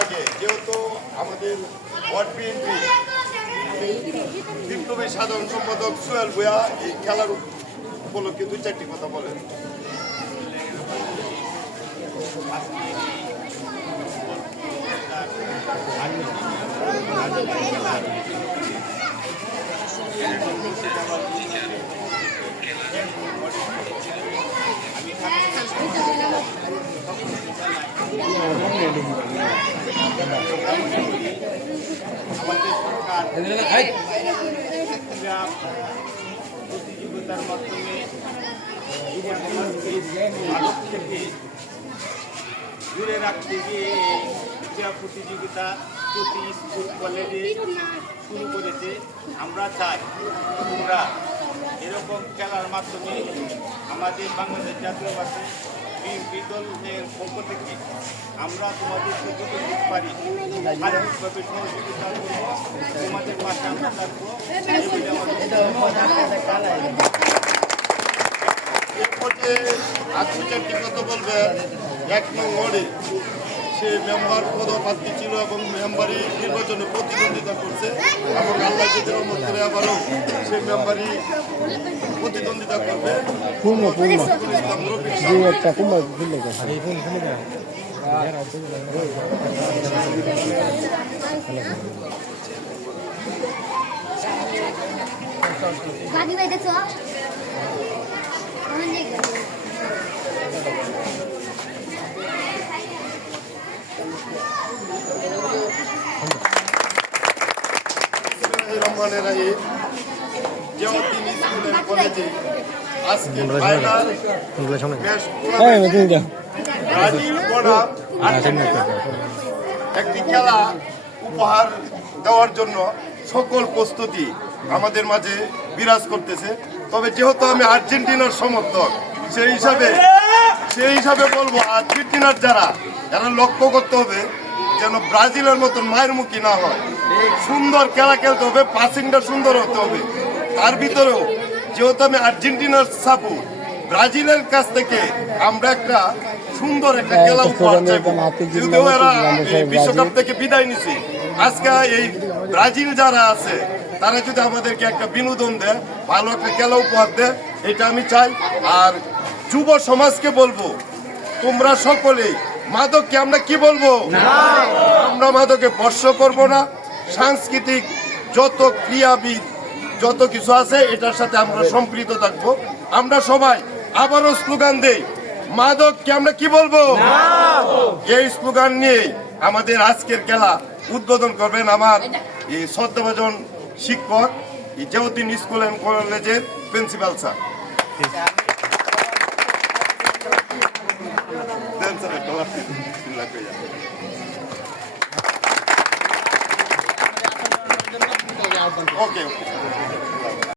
আগে যেহেতু আমাদের ওয়ার্ড বিএনপি বিপ্লবী সাধারণ সম্পাদক সোহেল ভূঁইয়া এই খেলার উপলক্ষে 2-4টি কথা বলেন। আমাদের সরকার প্রতিযোগিতার মাধ্যমে যুব সমাজকে মাদক থেকে দূরে রাখতে গিয়ে ক্রীড়া প্রতিযোগিতা প্রতি স্কুল কলেজে শুরু করেছে। আমরা চাই তোমরা এরকম খেলার মাধ্যমে আমাদের বাংলাদেশ জাতীয়বাদী বিএনপি দলের পক্ষ থেকে আমরা তোমাদেরকে যদি দিতে পারি শারীরিকভাবে সহযোগিতা করবো, তোমাদের পাশে আমরা থাকবো। আজকে 2-4টি কথা বলবেন। 1 নং ওয়ার্ডে সে মেম্বার পদপ্রার্থী ছিল এবং মেম্বারি নির্বাচনে প্রতিদ্বন্দ্বিতা করছে এবং আল্লাহ যদি রহমত করে আবারও সে মেম্বারি প্রতিদ্বন্দ্বিতা করবে। বাকি ভাই দেখছো রহমানের রাহিম যেওয়াতিন স্কুল এন্ড কলেজে আজকে ফাইনাল ম্যাচ ব্রাজিল বনাম আর্জেন্টিনা একটি খেলা উপহার দেওয়ার জন্য সকল প্রস্তুতি আমাদের মাঝে বিরাজ করতেছে। তবে যেহেতু আমি আর্জেন্টিনার সমর্থক সেই হিসাবে বলবো আর্জেন্টিনার যারা লক্ষ্য করতে হবে যেন ব্রাজিলের মতন মায়ের মুখী না হয়। সুন্দর খেলা খেলতে হবে, পাসিংটা সুন্দর হতে হবে। তার ভিতরেও যেহেতু আমি আর্জেন্টিনার সাপোর্ট, ব্রাজিলের কাছ থেকে আমরা একটা সুন্দর একটা খেলা উপহার চাইবো। যদিও এরা বিশ্বকাপ থেকে বিদায় নিছে, আজকে এই ব্রাজিল যারা আছে তারা যদি আমাদেরকে একটা বিনোদন দেয়, ভালো একটা খেলা উপহার দেয়, এটা আমি চাই। আর যুব সমাজকে বলবো তোমরা সকলেই মাদককে আমরা কি বলবো, আমরা মাদকে স্পর্শ করব না। সাংস্কৃতিক যত ক্রীড়াবিদ যত কিছু আছে এটার সাথে আমরা সম্পৃক্ত থাকবো। আমরা সবাই আবারও স্লোগান দেই, মাদককে আমরা কি বলবো। এই স্লোগান নিয়ে আমাদের আজকের খেলা উদ্বোধন করবেন আমার এই শ্রদ্ধাভাজন শিক্ষক যেওয়াতিন স্কুল অ্যান্ড কলেজের প্রিন্সিপাল স্যার। ওকে।